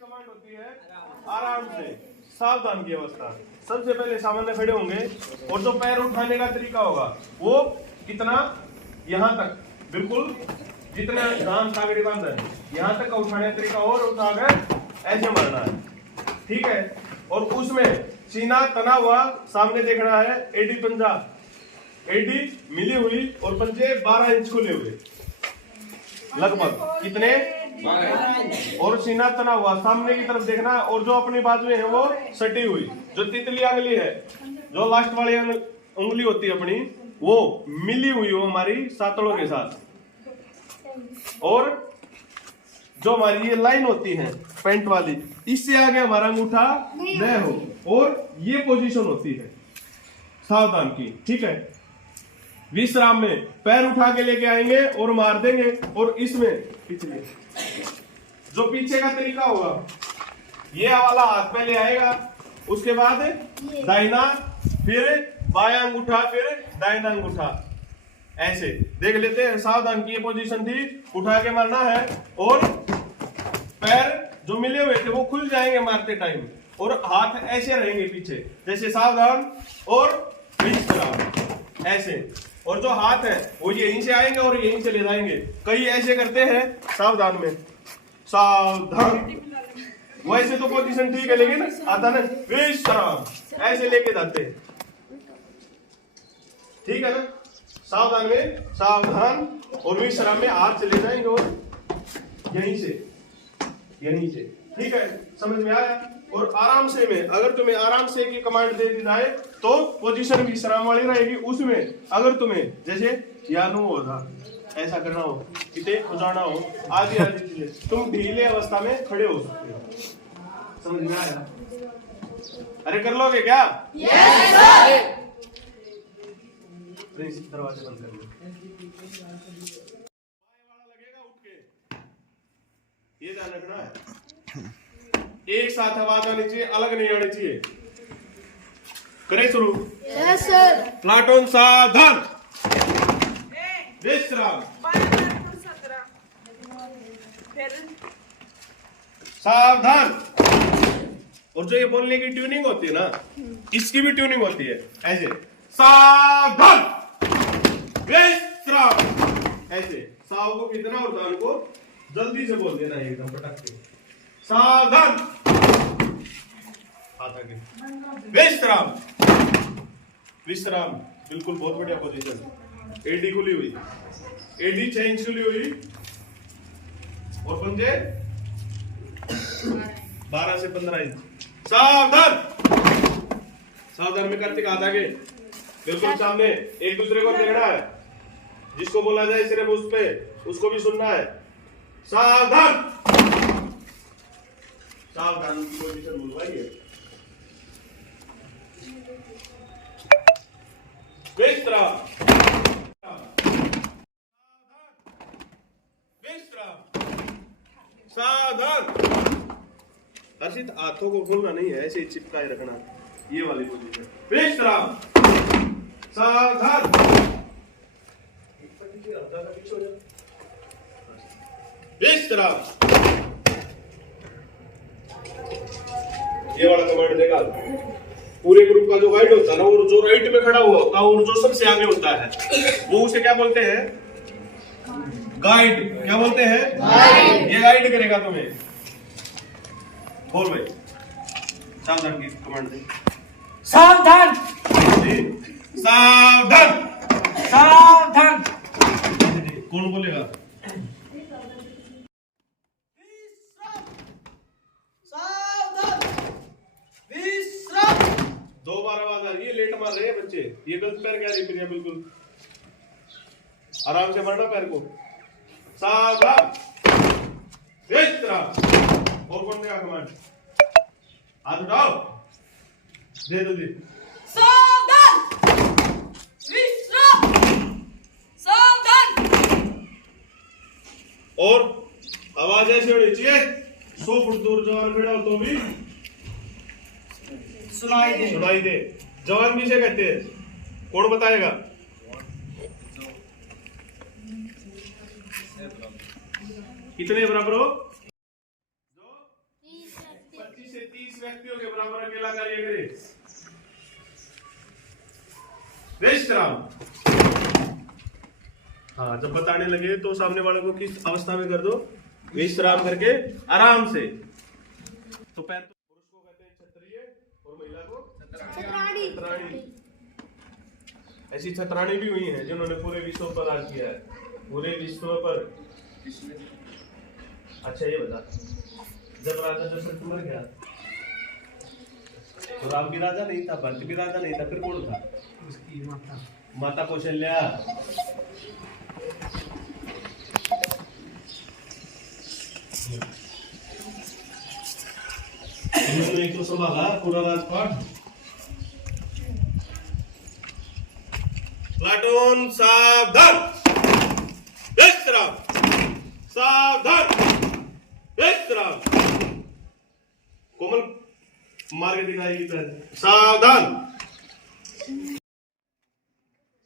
Command होती है आराम से, सावधान की अवस्था। सबसे पहले सामान्य खड़े होंगे और जो पैर उठाने का तरीका होगा वो कितना, यहाँ तक, बिल्कुल जितना दाम सागड़ी बांध है यहाँ तक का उठाने का तरीका, और उठाकर ऐसे मारना है, ठीक है। और उसमें सीना तना हुआ सामने देखना है, एडी पंजा, एडी मिली हुई और पंजे 12 इंच खुले हुए लगभग, कितने 12, और सीना तना हुआ सामने की तरफ देखना है। और जो अपनी बाजू है वो सटी हुई, जो तितली उंगली है, जो लास्ट वाली उंगली होती है अपनी, वो मिली हुई हो हमारी सातड़ों के साथ। और जो हमारी ये लाइन होती है पैंट वाली, इससे आगे हमारा अंगूठा न हो, और ये पोजीशन होती है सावधान की, ठीक है। विश्राम में पैर उठा के लेके आएंगे और मार देंगे, और इसमें पिछले जो पीछे का तरीका होगा, ये वाला हाथ पहले आएगा, उसके बाद दाहिना, फिर बायां अंगूठा, फिर दाहिना अंगूठा, ऐसे देख लेते हैं। सावधान की ये पोजीशन थी, उठा के मारना है, और पैर जो मिले हुए थे वो खुल जाएंगे मारते टाइम, और हाथ ऐसे रहेंगे पीछे, जैसे सावधान और विश्राम, ऐसे। और जो हाथ है वो यहीं से आएंगे और यहीं से ले जाएंगे। कई ऐसे करते हैं सावधान में, सावधान, वैसे तो पोजीशन ठीक है, लेकिन आता ना विश्राम, ऐसे लेके जाते हैं, ठीक है ना। सावधान में सावधान और विश्राम में हाथ चले जाएंगे, और यहीं से, ठीक है, समझ में आया। और आराम से में, अगर तुम्हें आराम से की कमांड दे दी जाए तो पोजीशन विश्राम वाली रहेगी। उसमें अगर तुम्हें जैसे यानू होगा, ऐसा करना हो, कितने उजाना हो, आदि चीजें, तुम ढीले अवस्था में खड़े हो सकते हो। समझ में आया? अरे कर लोगे क्या? Yes sir. दरवाजे बंद कर लो। लगेगा उठ के, ये ध्यान रखना है। एक साथ आवाज आनी चाहिए, अलग नहीं आनी चाहिए। करें शुरू? Yes sir. प्लाटून सावधान, विश्राम, सावधान। और जो ये बोलने की ट्यूनिंग होती है ना, इसकी भी ट्यूनिंग होती है, ऐसे सावधान, विश्राम, ऐसे। साव को कितना और दान को जल्दी से बोल देना, एकदम पटक के, सावधान, हाथ आगे, विश्राम, विश्राम, बिल्कुल बहुत बढ़िया पोजीशन। एडी खुली हुई, एडी 6 इंच खुली हुई, और पंजे 12 से 15 इंच। सावधान, सावधान में कार्तिक हाथ आगे, बिल्कुल सामने, एक दूसरे को देखना है, जिसको बोला जाए सिर्फ उस पे, उसको भी सुनना है। सावधान, सावधान की पोजीशन बुलवाइए, विश्राम, विश्राम, सावधान। हर्षित, हाथों को खोलना नहीं है, ऐसे चिपकाए रखना, ये वाली पोजीशन। विश्राम, सावधान, विश्राम। ये वाला कमांड देगा पूरे ग्रुप का जो गाइड होता है ना, और जो राइट में खड़ा हुआ होता है, और जो सबसे आगे होता है, वो उसे क्या बोलते हैं? गाइड। क्या बोलते हैं? गाइड। ये गाइड करेगा तुम्हें। बोल भाई, सावधान की कमांड दे। सावधान, सावधान, सावधान। कौन बोलेगा? सावधान, विश्राम। 2 बार आवाज आ रही है, लेट मार रहे हैं बच्चे, ये गलत पैर क्या रही है, बिल्कुल आराम से मारना पैर को। सावधान, विश्राम। और कौन देगा कमांड? हाथ उठाओ, दे दो, दे। सावधान, विश्राम, सावधान। और आवाज ऐसी होनी चाहिए, 100 फुट दूर जवान खड़ा हो तो भी सुनाई दे। जवान किसे कहते हैं? कौन बताएगा? कितने बराबर हो? किस व्यक्तियों के बराबर अकेला कार्य करे? विश्राम। हाँ, जब बताने लगे तो सामने वाले को किस अवस्था में कर दो? विश्राम करके आराम से। तो पैर तो पुरुष को कहते हैं क्षत्रिय और महिला को छत्राणी। ऐसी छत्राणी भी हुई हैं जिन्होंने पूरे विश्व पर राज किया है, पूरे विश्व पर। अच्छा ये बता, जब राजा दशरथ मर गया तो राम भी राजा नहीं था, भरत भी राजा नहीं था, फिर कौन था? उसकी माता कौशल्या। उन्होंने एक तो संभाला पूरा राजपाट। प्लाटून सावधान, विश्राम, सावधान, विश्राम। कोमल मार के दिखाएगी पहले। सावधान,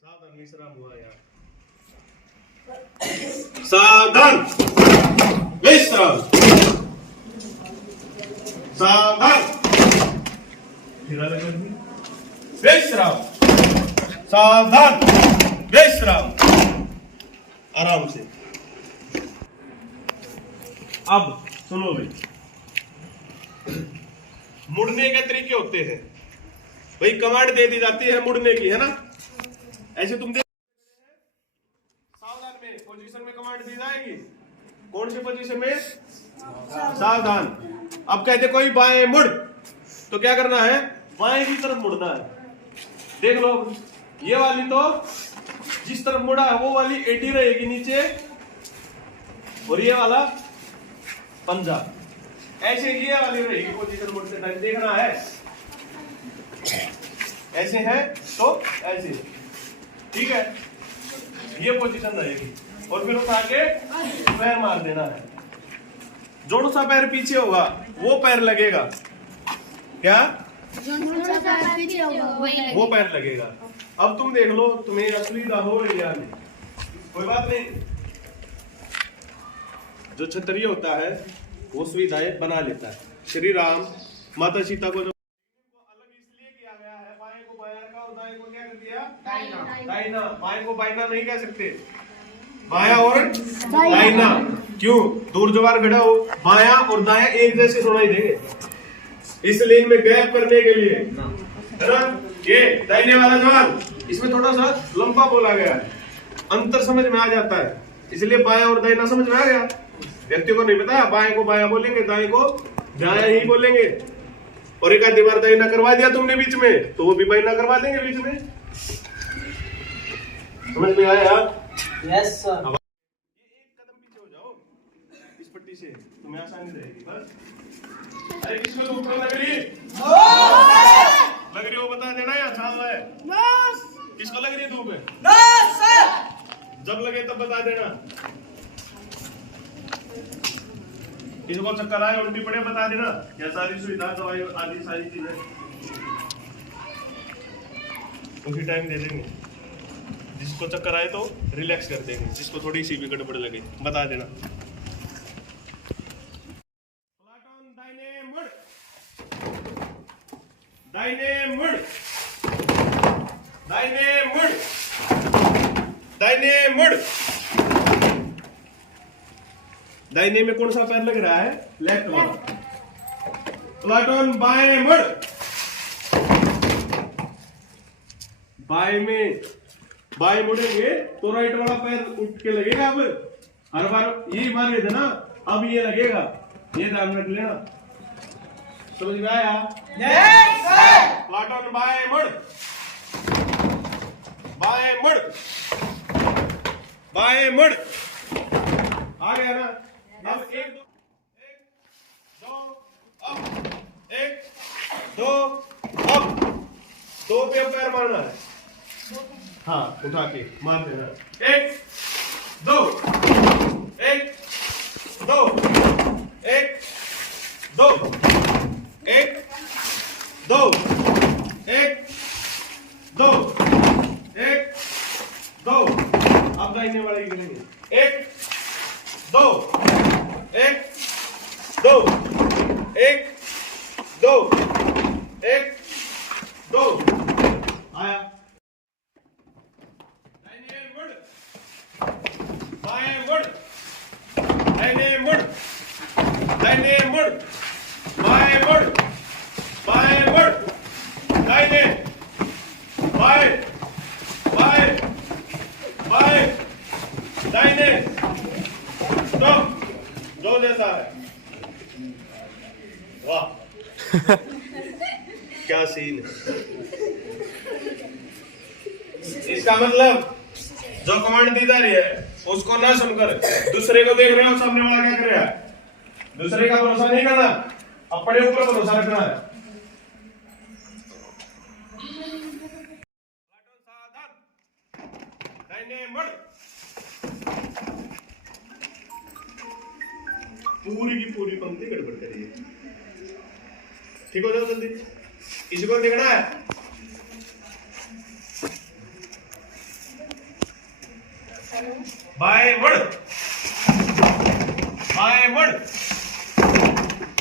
सावधान, विश्राम हुआ यार। सावधान, विश्राम, सावधान, विश्राम, सावधान, विश्राम, आराम से। अब सुनो भाई, मुड़ने के तरीके होते हैं भाई। कमांड दे दी जाती है मुड़ने की, है ना? ऐसे तुम देख सावधान में पोजीशन में कमांड दी जाएगी। कौन से पोजीशन में? सावधान। अब कहते कोई बाएं मुड़, तो क्या करना है? बाएं की तरफ मुड़ना है। देख लो, ये वाली तो जिस तरफ मुड़ा है वो वाली एडी रहेगी नीचे, और ये वाला पंजा ऐसे ये वाली रहेगी पोजीशन मुड़ते टाइम। देखना है ऐसे है तो ऐसे, ठीक है? ये पोजीशन रहेगी, और फिर उठा के पैर मार देना है। जोड़ सा पैर पीछे होगा वो पैर लगेगा। क्या? वो पैर लगेगा। अब तुम देख लो, तुम्हें असुविधा हो रही है, कोई बात नहीं। जो क्षत्रिय होता है वो सुविधाएं बना लेता है। श्री राम माता सीता को जो अलग इसलिए किया गया है, बाएं को बायां रखा और दाएं को क्या कर दिया? दाहिना। बाएं को बाइना नहीं कह सकते, बाया और दाहिना। क्यों? दूर जवार खड़ा हो, बाया और दाया एक जैसे सुनाई देंगे, इसलिए इनमें गैप करने के लिए, है ना? ये दाहिने वाला जवार इसमें थोड़ा सा लंबा बोला गया है, अंतर समझ में आ जाता है, इसलिए बाया और दाहिना समझ में आ गया। व्यक्ति को नहीं पता, बाएं को बाया बोलेंगे, दाएं को दाया ही बोलेंगे। और एक आधी बार दाहिना करवा दिया तुमने बीच में, तो वो भी बाइना करवा देंगे बीच में। समझ में आया? Yes sir. एक कदम पीछे हो जाओ इस पट्टी से, तुम्हें आसानी रहेगी बस। अरे किसको धूप लग रही है? लग रही हो बता देना, या छाव है? किसको लग रही है धूप है? जब लगे तब बता देना। किसको चक्कर आए, उल्टी पड़े, बता देना। या सारी सुविधा दवाई आदि सारी चीजें उसी टाइम दे देंगे। जिसको चक्कर आए तो रिलैक्स कर देंगे, जिसको थोड़ी सी भी गड़बड़ लगे बता देना। प्लाटून दाहिने मुड़, दाहिने मुड़, दाहिने मुड़, दाहिने मुड़। दाहिने में कौन सा पैर लग रहा है? लेफ्ट वाला। प्लाटून बाएं मुड़, बाएं में बाएं मुड़ेंगे तो राइट वाला पैर उठ के लगेगा। अब हर बार यही मार रहे थे ना, अब ये लगेगा, ये ध्यान रख लेना। समझ में आया? Yes sir. प्लाटून बाएं मुड़, बाएं मुड़, बाएं मुड़। आ गया ना? अब एक दो अप, एक दो अप, दो पे पैर मारना है। हाँ, उठा के मार देना। एक दो, एक दो, एक दो, एक दो, एक दो, एक दो। अब दाहिने वाला ही गिनेंगे। एक दो, एक दो, एक दो, दो, एक, दो, आया। दाहिने मुड़, बाएं मुड़, दाहिने मुड़, दाहिने मुड़, बाएं मुड़, बाएं मुड़, दाहिने, बाएं, बाएं, बाएं, दाहिने, स्टॉप, जो जैसा है। वाह क्या सीन है। इसका मतलब जो कमांड दी जा रही है उसको ना सुनकर दूसरे को देख रहे हो, सामने वाला क्या कर रहा है। दूसरे का भरोसा नहीं करना, अपने ऊपर भरोसा रखना है। दाहिने मुड़, पूरी की पूरी पंक्ति गड़बड़ करिए। ठीक हो जाओ जल्दी। इसको देखना है। बाएं मुड़, बाएं मुड़,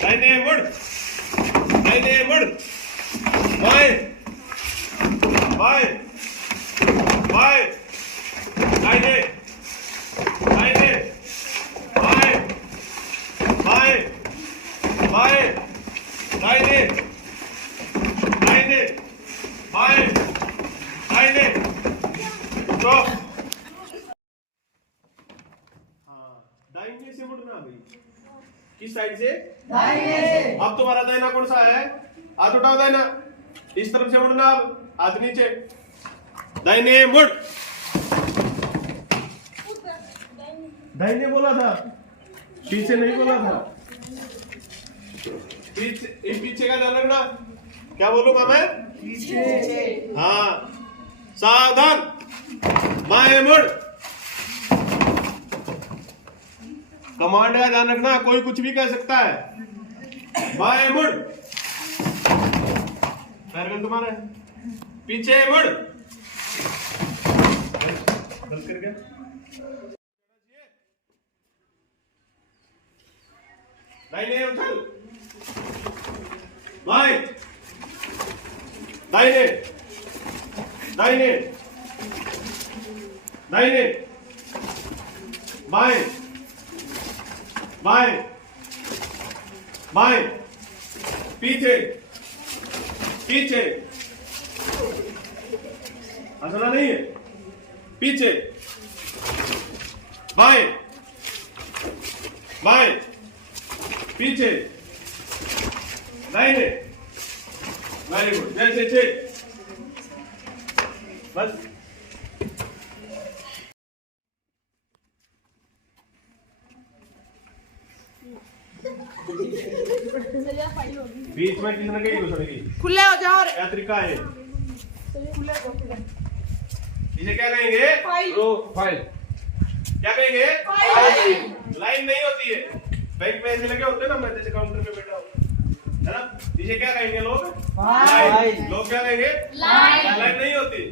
दाहिने मुड़, दाहिने मुड़, बाएं, बाएं, बाएं, दाहिने, दाहिने, बाएं, बाएं, बाएं, दाहिने, दाहिने, बाएं, दाहिने, स्टॉप। हाँ, दाहिने से मुड़ना भाई। किस साइड से? दाहिने से। अब तुम्हारा दाहिना कौन सा है? हाथ उठाओ दाहिना। इस तरफ से मुड़ना, अब हाथ नीचे। दाहिने मुड़। दाहिने बोला था, पीछे नहीं बोला था। पीछे का ध्यान रखना। क्या बोलूंगा मैं? पीछे। हाँ, सावधान, बाएं मुड़। कमांड का ध्यान रखना, कोई कुछ भी कह सकता है। बाएं मुड़, पैर तुम्हारा है। पीछे मुड़, गलत कर गया। दाहिने उछल, बाएं, दाहिने, दाहिने, दाहिने, बाएं, बाएं, बाएं, पीछे, पीछे, हंसना नहीं है। पीछे, बाएं, बाएं, पीछे, दाहिने। वेरी गुड, जैसे थे बस। बीच में किसी ने कहीं घुसड़ेगी। खुले हो जाओ। क्या तरीका है? इसे क्या कहेंगे? रो फाइल। क्या कहेंगे? फाइल। लाइन नहीं होती है। बैंक में ऐसे लगे होते हैं ना, मैं जैसे काउंटर पे बैठा हूँ, है ना? इसे क्या कहेंगे लोग? फाइल। लोग क्या कहेंगे? लाइन। लाइन नहीं होती,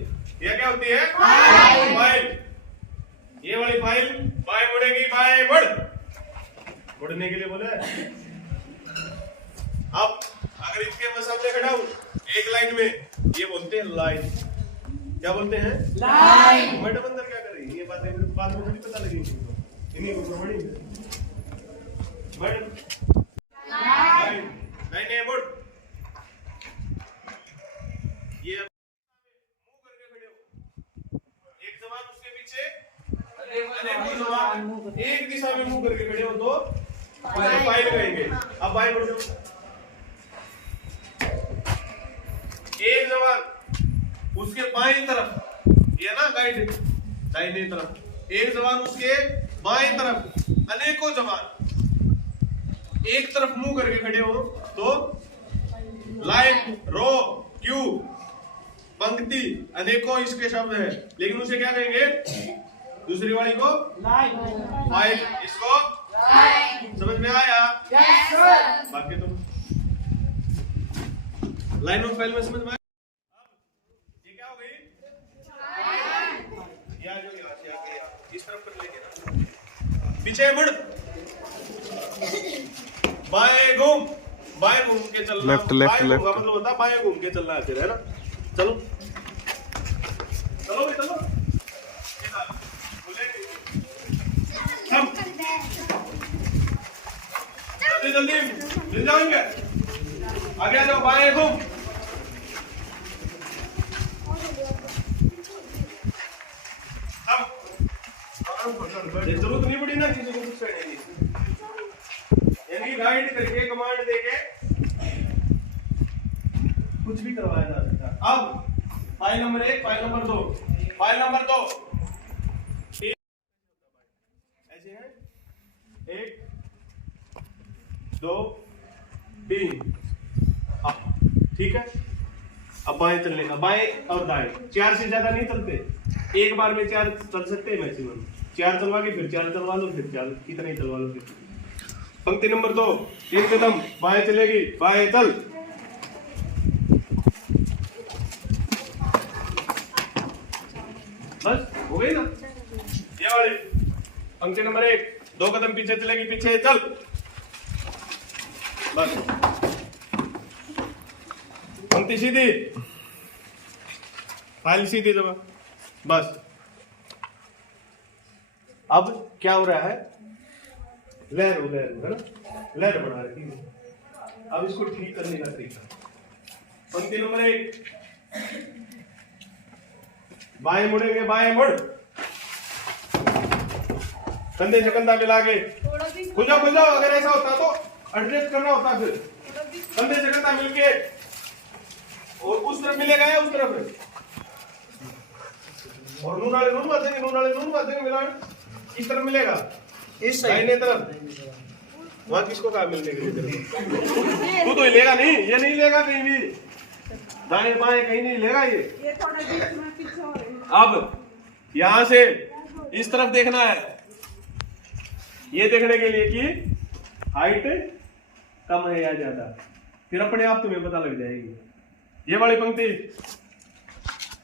ये क्या होती है? फाइल। ये वाली फाइल बाएं मुड़ेगी, बाएं मुड़। मुड़ने के लिए बोले। अब अगर इसके मैं सामने खड़ा हूँ एक लाइन में, ये बोलते हैं लाइन। क्या बोलते हैं? लाइन। मैडम अंदर क्या कर रही है? ये बातें बाद में थोड़ी पता लगेगी, इन्हीं को पढ़ेंगे। मैडम लाइन, दाहिने मुड़। ये मुंह करके खड़े हो। एक जवान उसके पीछे, अनेकों जवान एक दिशा में मुंह करके खड़े हो तो फाइल कहेंगे। अब बाएं मुड़ जाओ। एक जवान उसके बाएं तरफ, ये ना गाइड, दाहिने तरफ। एक जवान उसके बाएं तरफ, अनेकों जवान एक तरफ मुंह करके खड़े हो तो लाइन, रो, क्यू, पंक्ति, अनेकों इसके शब्द है। लेकिन उसे क्या कहेंगे? दूसरी वाली को लाइन, फाइल। इसको लाइन। समझ में आया? Yes sir. बाकी तो लाइन और फाइल में समझ में आया। ये क्या हो गई? यहाँ जो यहाँ से आके इस तरफ कर लेंगे ना। पीछे मुड़, बाएं घूम, बाएं घूम के चलना, Left, left, बाएं घूमना left. मतलब होता है बाएं घूम के चलना है, फिर है ना। चलो चलो भाई चलो, जल्दी जल्दी मिल जाओगे, आगे आ जाओ, बाएं घूम। जरूरत नहीं पड़ी ना किसी को कुछ करने की, यानी गाइड करके कमांड देके कुछ भी करवाया जा सकता है। अब file number 1, file number 2, file number 2 ऐसे है, 1 2 3, ठीक है। अब बाएं चलने का, बाएं और दाएं 4 से ज्यादा नहीं चलते, एक बार में 4 चल सकते हैं मैक्सिमम। 4 चलवा के फिर 4 चलवा लो, फिर 4 कितना ही चलवा लो। फिर पंक्ति नंबर 2, 3 कदम बाएं चलेगी, बाएं चल। बस हो गई ना ये वाली। पंक्ति नंबर 1, 2 कदम पीछे चलेगी, पीछे चल। बस पंक्ति सीधी, फाइल सीधी जमा। बस अब क्या हो रहा है, लहर हो है ना, लहर बढ़ा रही है। अब इसको ठीक करने का तरीका, पंक्ति नंबर 1, बाएं मुड़ेंगे, बाएं मुड़, कंधे से कंधा मिला के खुल जाओ, खुल जाओ। अगर ऐसा होता तो एडजस्ट करना होता, फिर कंधे से कंधा मिलके, और उस तरफ मिलेगा या उस तरफ है, और नून वाले नून बांधेंगे, नून वाले नून बांधेंगे, मिलान इस तरफ मिलेगा, इस दाहिने तरफ। वहां किसको कहा मिलने के लिए? तू तो लेगा नहीं, ये नहीं लेगा कहीं भी, दाएं बाएं कहीं नहीं लेगा ये थोड़ा बीच में पीछे हो रहे हैं। अब यहां से इस तरफ देखना है, ये देखने के लिए कि हाइट कम है या ज्यादा, फिर अपने आप तुम्हें पता लग जाएगी। ये वाली पंक्ति,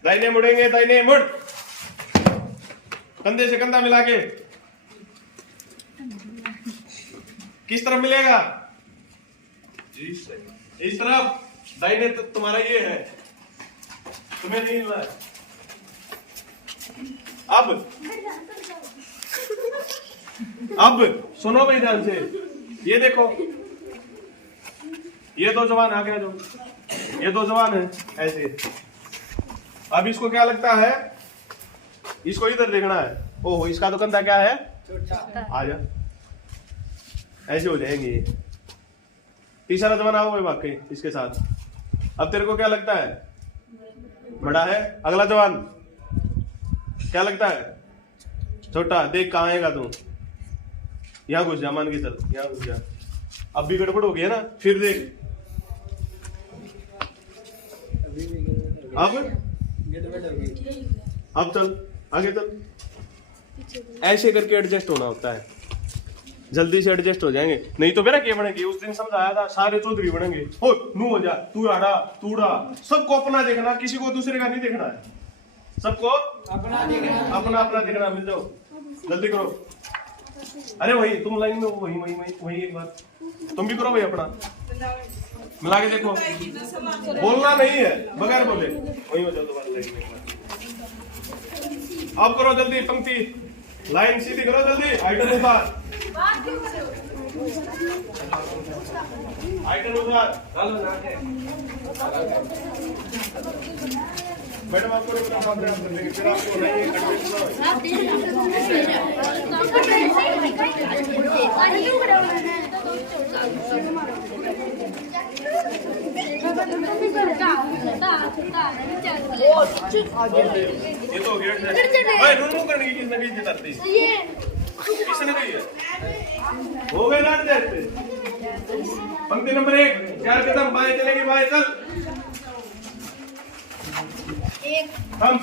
दाहिने मुड़ेंगे, दाहिने मुड़, कंधे से कंधा मिला के, किस तरफ मिलेगा? इस तरफ। दाहिने तो तुम्हारा ये है, तुम्हें नहीं मिला है। अब सुनो भाई ध्यान से, ये देखो, ये 2 जवान आगे आ जाओ, ये 2 जवान है ऐसे। अब इसको क्या लगता है, इसको इधर देखना है। ओहो, इसका तो कंधा क्या है, आ जा, ऐसे हो जाएंगे ये। तीसरा जवान आओ वाकई इसके साथ। अब तेरे को क्या लगता है, बड़ा है? अगला जवान क्या लगता है, छोटा। देख कहाँ आएगा तू, यहाँ घुस जा, मान के चल, यहाँ घुस जा। अब भी गड़बड़ हो गया ना, फिर देख। अब चल आगे चल, ऐसे करके एडजस्ट होना होता है, जल्दी से एडजस्ट हो जाएंगे। नहीं तो मेरा क्या बनेंगे, उस दिन समझाया था, सारे चौधरी बनेंगे। हो नू हो जा, तू आड़ा तूड़ा, सबको अपना देखना, किसी को दूसरे का नहीं देखना है, सबको अपना देखना। मिल जाओ, जल्दी करो। अरे वही तुम लाइन में, वही वही वही वही एक बार तुम भी करो भाई, अपना मिला के देखो। बोलना नहीं है, बगैर बोले वही हो जाओ दोबारा लाइन में। अब करो जल्दी, पंक्ति लाइन सीधी करो जल्दी। आइटम उतार, आइटम उतार। मैडम आपको फिर आपको ये तो गेट है, रूम करने की किसने की करती, किसने की है, हो गए ना देते। पंक्ति नंबर 1, 4 कदम बाएं चलेगी, बाएं चल। हम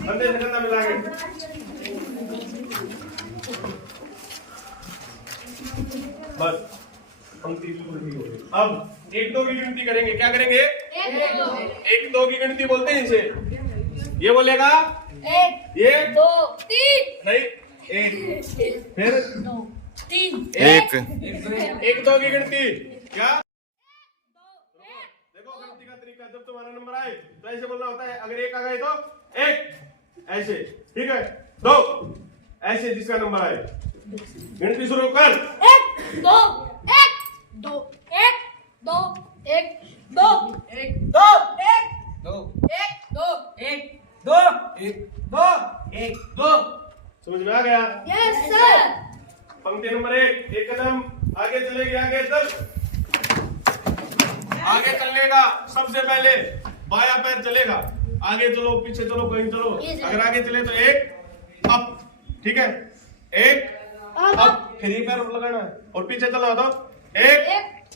कंधे से कंधा मिला के, बस पंक्ति बिल्कुल ठीक हो गई। अब 1-2 की गिनती करेंगे, क्या करेंगे? 1-2 की गिनती बोलते हैं इसे। ये बोलेगा 1 ये 2 3 नहीं, 1 फिर 2 तीन एक एक दो की गिनती क्या? देखो गिनती का तरीका, जब तुम्हारा नंबर आए तो ऐसे बोलना होता है, अगर एक आ गए तो एक ऐसे, ठीक है, दो ऐसे जिसका नंबर आए। गिनती शुरू कर। एक दो एक दो एक दो एक दो एक दो एक दो एक दो एक दो एक दो एक दो। समझ में आ गया? यस सर पंक्ति नंबर एक कदम आगे चलेगी, आगे चल। आगे चलने का सबसे पहले बायां पैर चलेगा, आगे चलो पीछे चलो कहीं चलो। अगर आगे चले तो एक अप, ठीक है, एक अप, फिर ये पैर लगाना है, और पीछे चलना हो तो एक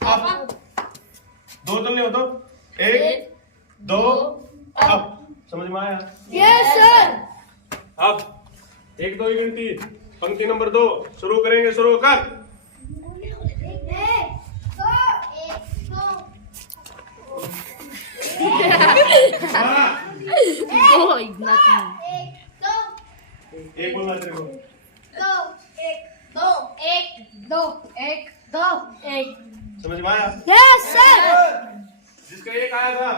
अप, दो चलने हो तो एक दो अप। समझ में आया? यस सर अब एक दो की गिनती, पंक्ति नंबर 2 शुरू करेंगे, शुरू कर। एक बोलना तेरे को। समझ में आया? यस सर जिसका एक आया था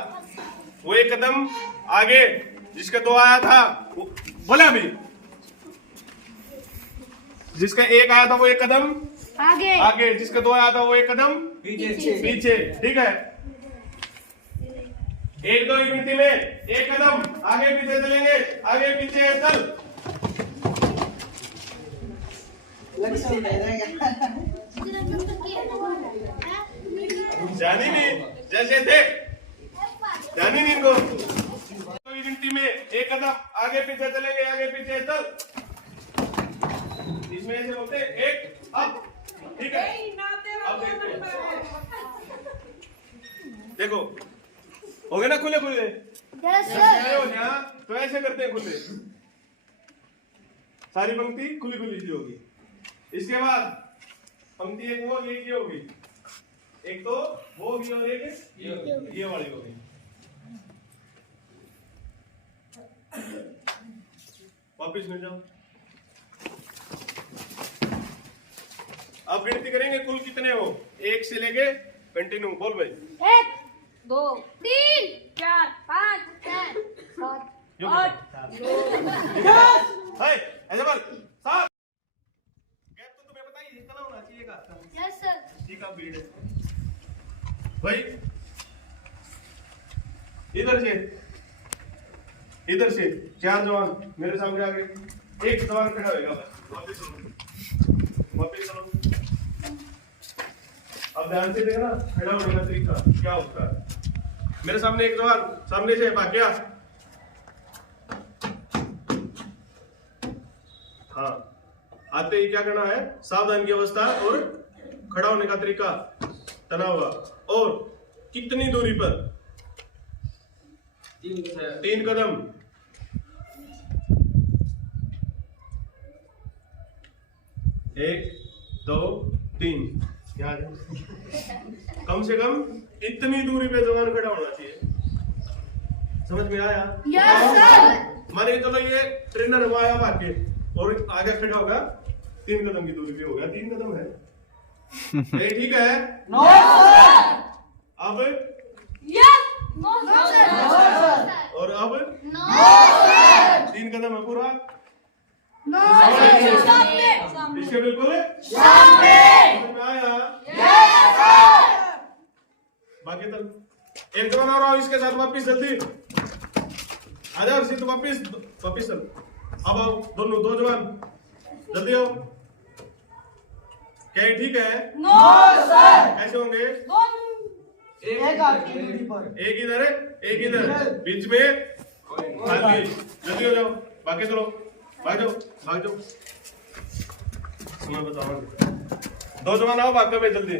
वो एक कदम आगे, जिसका दो आया था वो बोला अभी, जिसका एक आया था वो एक कदम आगे, जिसका दो आया था वो एक कदम पीछे, ठीक है। एक दो की गिनती में एक कदम आगे पीछे चलेंगे, आगे पीछे चल। जानी नहीं जैसे थे, जानी नहीं इनको। तो की गिनती में एक कदम आगे पीछे चलेंगे, आगे पीछे चल। इसमें ऐसे बोलते हैं एक अप, ठीक है। अब देखो हो गए ना खुले खुले। यस जब खड़े हो यहाँ तो ऐसे करते हैं खुले, सारी पंक्ति खुली खुली सी होगी। इसके बाद पंक्ति एक वो एक ये होगी, एक तो वो होगी और एक ये वाली होगी। वापिस मिल जाओ। अब गिनती करेंगे कुल कितने हो, एक से लेके कंटिन्यू बोल भाई। एक दो तीन चार पाँच छह सात आठ है ऐसे बोल सात। गैप तो तुम्हें बताइए कितना होना चाहिए का? यस सर ठीक है, भीड़ है भाई। इधर से चार जवान मेरे सामने आ गए, एक जवान खड़ा होगा बस। वापिस चलो। अब ध्यान से देखना खड़ा होने का तरीका क्या होता है। मेरे सामने एक जवान सामने से भाग गया, हाँ, आते ही क्या करना है, सावधान की अवस्था और खड़ा होने का तरीका तना हुआ। और कितनी दूरी पर? 3 कदम। एक दो तीन, यहाँ कम से कम इतनी दूरी पे जवान खड़ा होना चाहिए। समझ में आया? यस सर माने चलो ये ट्रेनर हुआ आया भाग्य और आगे खड़ा होगा, 3 कदम की दूरी पे हो गया, 3 कदम है ये ठीक है। No sir. अब यस नो सर और अब नो सर 3 कदम है पूरा नो सर सामने इसके बिल्कुल सामने समझ में आया? यस सर बाकी चल एक जवान और आओ इसके साथ वापिस जल्दी आ जाओ, सिर्फ वापिस चल। अब आओ दोनों, 2 जवान जल्दी आओ। क्या ये ठीक है? नो सर कैसे होंगे? एक आपकी दूरी पर। एक इधर है एक इधर, बीच में खाली। जल्दी हो जाओ, बाकी चलो, भाग जाओ भाग जाओ। समय बताओ, 2 जवान आओ भाग में जल्दी।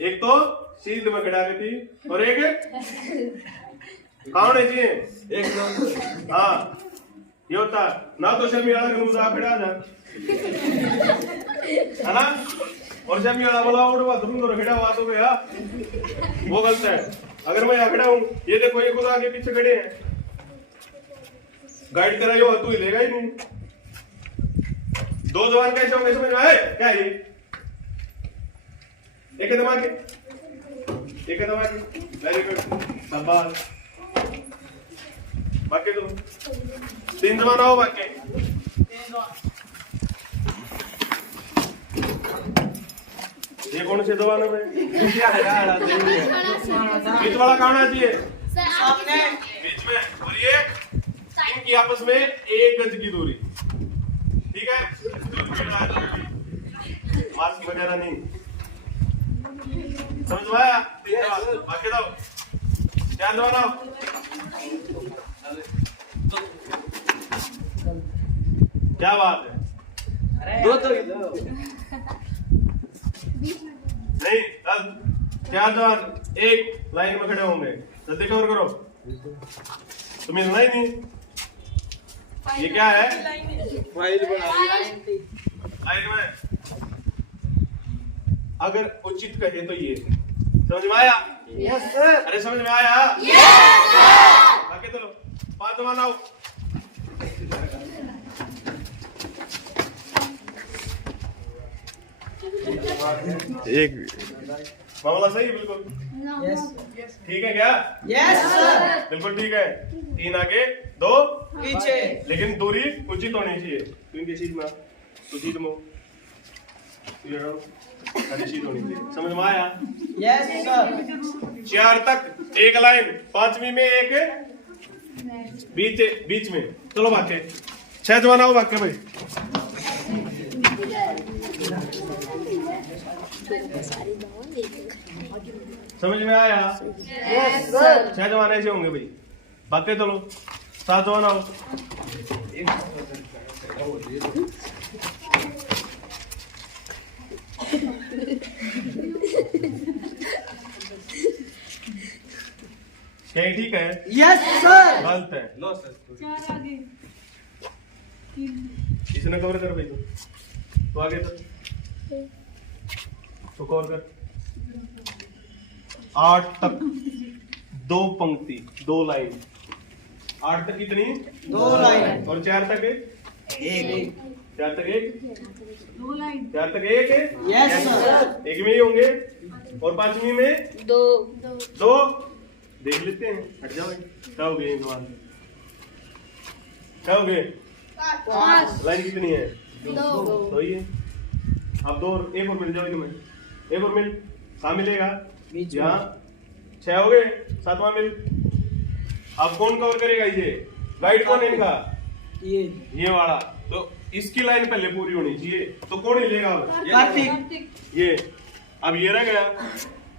एक तो शील्ड में खड़ा रही थी और एक कौन है जी? एक हाँ ये होता ना तो शमी वाला गनूज आ खड़ा जा है ना, और शमी वाला बोला उड़वा तुम तो खड़ा हुआ तो गया, वो गलत है। अगर मैं यहाँ खड़ा हूँ, ये देखो ये खुद आगे पीछे खड़े हैं, गाइड करा यो तू हिलेगा ही नहीं। दो जवान कैसे होंगे समझ में आए क्या ये? एक दबा के वेरी गुड शाबाश। बाकी तो 3 जवान आओ बाकी। ये कौन से जवान है? बीच वाला कौन है जी? सामने बीच में। और ये इनकी आपस में 1 गज की दूरी, ठीक है? मास्क वगैरह नहीं, समझ में आया? बाकी दो 4 जवान आओ। क्या बात है? दो नहीं, 4 जवान एक लाइन में खड़े होंगे। जल्दी कवर करो, तो मिलना ही नहीं। ये क्या है? लाइन में अगर उचित कहे तो ये समझ में आया? Yes sir. अरे समझ में आया? बाकी चलो 5 जवान आओ। एक मामला सही है बिल्कुल? यस ठीक है क्या? Yes sir. बिल्कुल ठीक है। 3 आगे 2 पीछे। लेकिन दूरी उचित होनी चाहिए। क्योंकि सीध में तो सीध में सीध होनी चाहिए। समझ में आया? Yes sir. 4 तक एक लाइन, 5वीं में एक बीच में। चलो बाकी 6 जवान आओ बाकी भाई। समझ में आया? Yes sir. 6 जवान ऐसे होंगे भाई। बाकी चलो 7 जवान आओ। क्या ये ठीक है? Yes sir. गलत है। इसने कवर कर भाई। तो आगे तो कवर कर। 8 तक 2 पंक्ति 2 लाइन। 8 तक कितनी? 2 लाइन। और 4 तक एक। 4 तक 1 4 तक 1 यस सर। 1 में ही होंगे। और 5वीं में 2 देख लेते हैं। हट जाओ भाई। क्या हो गए सवाल? क्या हो गए? 5 लाइन कितनी है? 2 तो ये अब 2 और 1 और मिल जाओ तुम्हें। 1 और मिल कहाँ मिलेगा? बीच में। यहाँ 6 हो गए। 7वां मिल। अब कौन कवर करेगा ये? गाइड कौन है इनका? ये वाला। तो इसकी लाइन पहले पूरी होनी चाहिए। तो कौन हिलेगा? कार्तिक। ये अब ये रह गया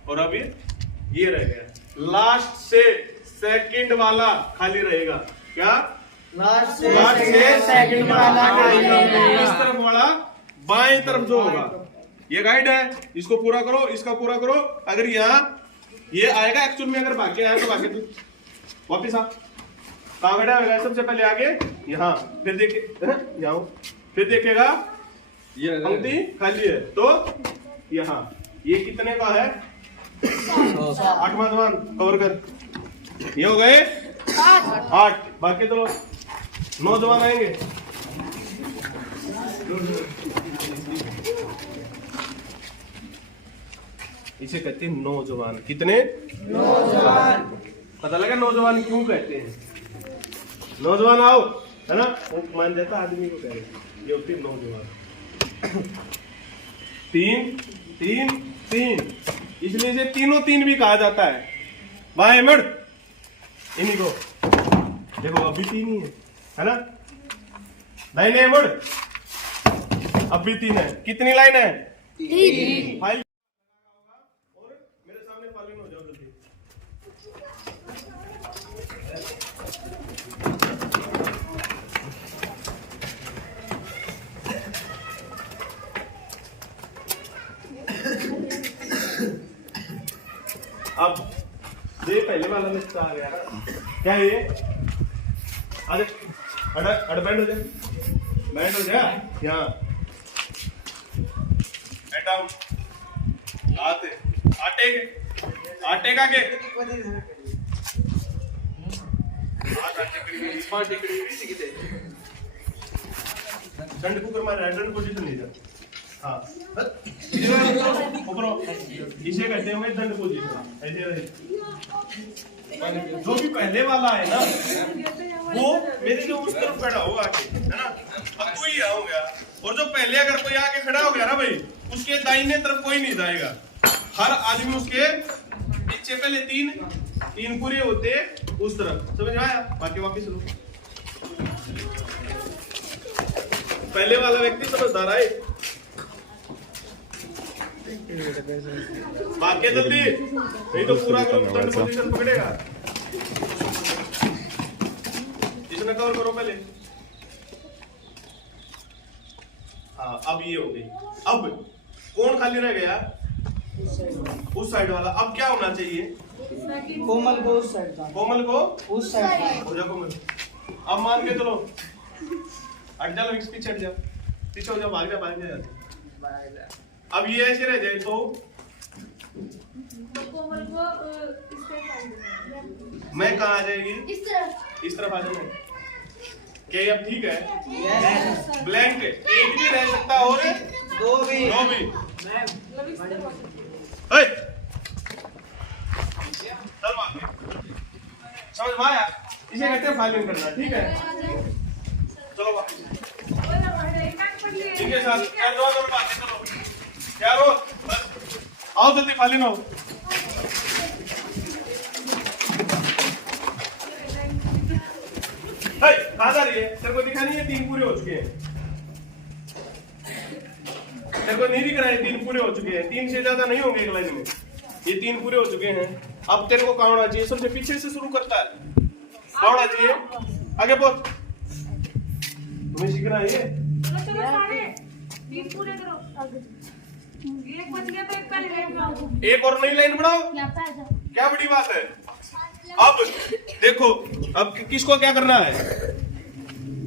और अब ये रह गया। लास्ट से सेकंड वाला खाली रहेगा। क्या? लास्ट से सेकंड वाला खाली रहेगा। इस तरफ वाला बाएं तरफ जो होगा ये गाइड है। इसको पूरा करो, इसका पूरा करो। अगर यहाँ ये आएगा एक्चुअल में, अगर बाकी आया तो बाकी तू वापिस आ। कहाँ खड़ा होगा? सबसे पहले आगे यहाँ, फिर देखे यहाँ, फिर देखेगा पंक्ति खाली है तो यहाँ। ये कितने का है? 8वां जवान कवर कर। ये हो गए 8। बाकी तो 9 जवान आएंगे। इसे कहते हैं नौजवान। कितने? नौजवान। पता लगा नौजवान क्यों कहते हैं? नौजवान आओ, है ना? वो मान जाता आदमी को कहे ये होती है नौजवान। 3 इसलिए इसे तीनों 3 भी कहा जाता है। बाएं मुड़ इन्हीं को देखो, अभी 3 ही है ना? दाहिने मुड़ अब भी 3 है। कितनी लाइन है? 3 फाइल और मेरे सामने फाइल हो जाओ जल्दी। अब ये पहले वाला लिस्ट आ गया। क्या है ये? अड़ बैंड हो जा यहाँ। डाउन आटे का के दंड कुकर मार दंड पोजीशन ले जा हाँ ऊपर इसे कहते हैं दंड पोजीशन ऐसे रहे जो भी पहले वाला है ना वो मेरे जो उस तरफ खड़ा हो आके है ना अब कोई हो गया और जो पहले अगर कोई आके खड़ा हो गया ना भाई उसके दाहिने तरफ कोई नहीं जाएगा हर आदमी उसके पीछे पहले तीन पूरे होते उस तरफ समझ आया बाकी वापस लो पहले वाला व्यक्ति समझदार है बाकी जल्दी नहीं तो पूरा ग्रुप दंड पोजीशन पकड़ेगा इसमें कवर करो पहले हाँ अब ये हो गई अब कौन खाली रह गया उस साइड वाला अब क्या होना चाहिए कोमल को उस साइड का कोमल को उस साइड का हो जा कोमल अब मान के चलो हट जा लोग पीछे हट जा पीछे हो जा भाग जा अब ये ऐसे रह जाए तो कोमल को मैं कहाँ आ जाएगी इस तरफ आ जाना क्या अब ठीक है ब्लैंक एक भी रह सकता और दो भी हे! चल बात समझ में आया इसे कहते हैं फाइलिंग करना ठीक है चलो वापस ठीक है साहब क्या दो बातें चलो क्या रो आओ जल्दी फाइलिंग आओ कहाँ जा रही है तेरे को दिखा नहीं है 3 पूरे हो चुके हैं तेरे को नहीं दिख रहा है 3 पूरे हो चुके हैं 3 से ज्यादा नहीं होंगे एक लाइन में ये 3 पूरे हो चुके हैं अब तेरे को कहाँ होना चाहिए सबसे पीछे से शुरू करता है कहाँ होना चाहिए आगे पहुंच तुम्हें सीखना है ये एक और नई लाइन बढ़ाओ क्या बड़ी बात है अब देखो अब किसको क्या करना है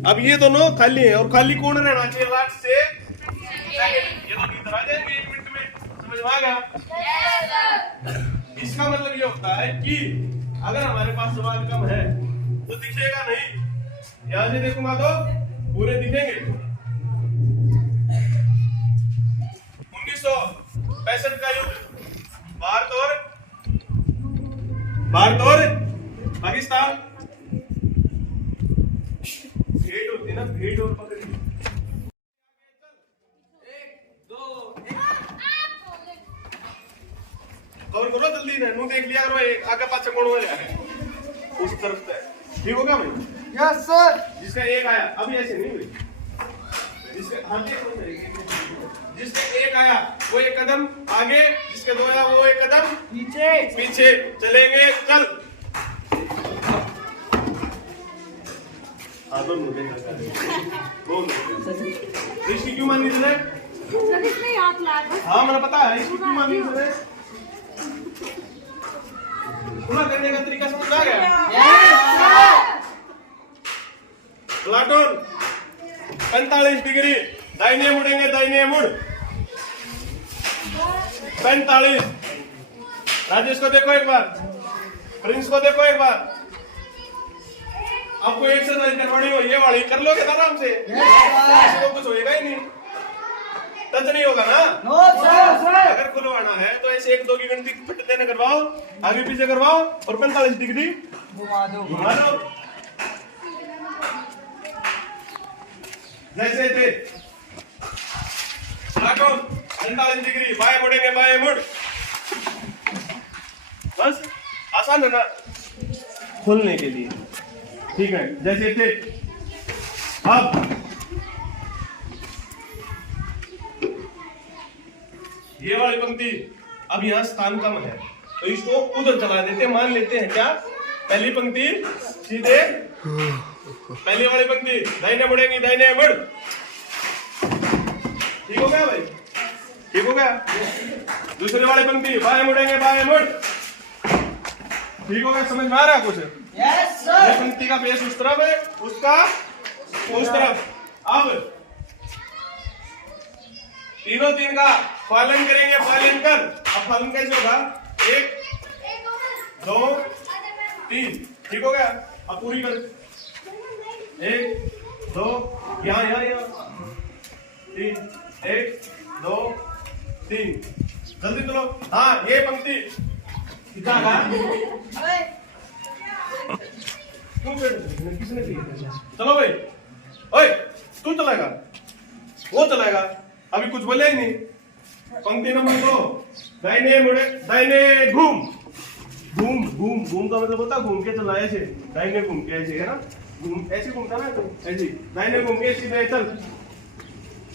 अब ये दोनों खाली है और खाली कौन रहना चाहिए लास्ट से ये तो इधर आ जाएंगे 1 मिनट में समझ में आ गया इसका मतलब ये होता है कि अगर हमारे पास सवाल कम है तो दिखेगा नहीं यहां से देखूंगा तो पूरे दिखेंगे 1965 का युद्ध भारत और पाकिस्तान भेंट होती ना भेंट और पकड़ 1 2 कवर करो जल्दी ना नू देख लिया करो आगे पाछे कौन हो जाए उस तरफ से ठीक होगा भाई यस सर जिसका एक आया अभी ऐसे नहीं हुई जिसका हाँ जिसका एक आया वो एक कदम आगे जिसके 2 आया वो एक कदम पीछे चलेंगे चल दोनों इसकी क्यों मानी तुमने हाँ मुझे पता है इसकी क्यों मानी तुमने पूरा करने का तरीका समझ आ गया प्लाटून 45 डिग्री दाहिने मुड़ेंगे दाहिने मुड़ 45 राजेश को देखो एक बार प्रिंस को देखो एक बार आपको एक्सरसाइज करवानी हो ये वाली कर लोगे आराम से तो कुछ होएगा ही नहीं टच नहीं होगा ना नो सर अगर खुलवाना है तो ऐसे 1 2 की गिनती फिट देने करवाओ आगे पीछे करवाओ और 45 डिग्री घुमा दो जैसे थे 45 डिग्री बाएं मुड़ेंगे बाएं मुड़ बस आसान है ना खोलने के लिए ठीक है जैसे थे अब ये वाली पंक्ति अब यहाँ स्थान कम है तो इसको उधर चला देते मान लेते हैं क्या पहली पंक्ति सीधे पहली वाली पंक्ति दाहिने मुड़ेंगी दाहिने मुड़ ठीक हो गया भाई ठीक हो गया दूसरी वाली पंक्ति बाएं मुड़ेंगे बाएं मुड़ ठीक हो गया समझ में आ रहा है कुछ यस सर पंक्ति का बेस उस तरफ है उसका उस तरफ अब तीनों 3 का पालन करेंगे पालन कर अब पालन कैसे होगा 1 2 3 ठीक हो गया अब पूरी कर 1 2 यहाँ 3 1 2 3 जल्दी चलो। हाँ ये पंक्ति कितना किसने चलो भाई ओए तू चलाएगा वो चलाएगा अभी कुछ बोले ही नहीं। पंक्ति नंबर 2 दाहिने मुड़े दाहिने घूम घूम घूम घूम का मतलब होता है घूम के चलना ऐसे दाहिने घूम के ऐसे है ना घूम ऐसे घूमता ना तो ऐसे दाहिने घूम के सीधे चल